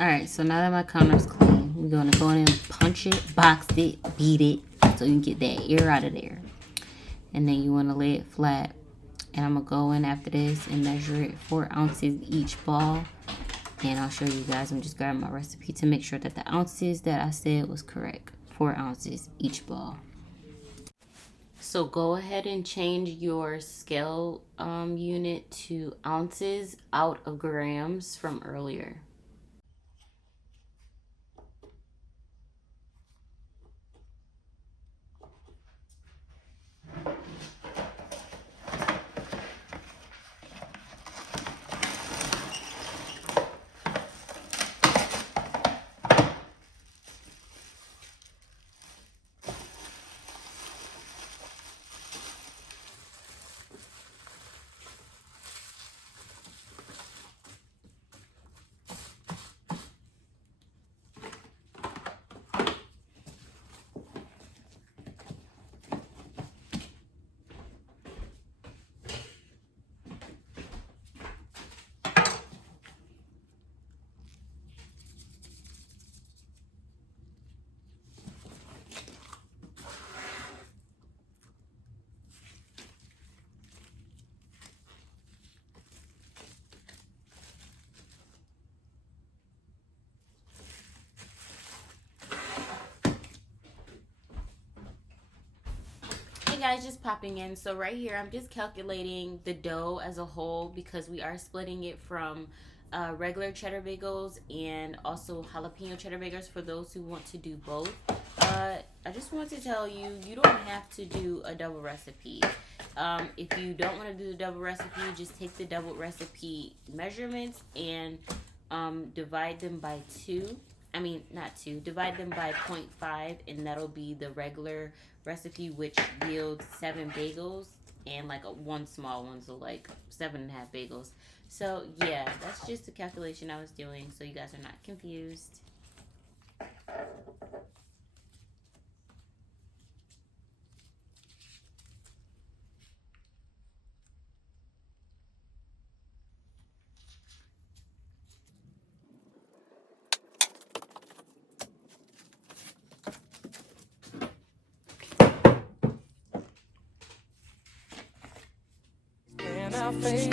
Alright, so now that my counter's clean, we're going to go in and punch it, box it, beat it, so you can get that air out of there. And then you want to lay it flat. And I'm going to go in after this and measure it 4 ounces each ball. And I'll show you guys. I'm just grabbing my recipe to make sure that the ounces that I said was correct. 4 ounces each ball. So go ahead and change your scale unit to ounces out of grams from earlier. Guys, just popping in. So right here I'm just calculating the dough as a whole because we are splitting it from regular cheddar bagels and also jalapeno cheddar bagels for those who want to do both. I just want to tell you, you don't have to do a double recipe. If you don't want to do the double recipe, just take the double recipe measurements and divide them by 2. I mean, not 2. Divide them by 0.5, and that'll be the regular recipe, which yields 7 bagels and like one small one, so like 7.5 bagels. So yeah, that's just the calculation I was doing, so you guys are not confused. Face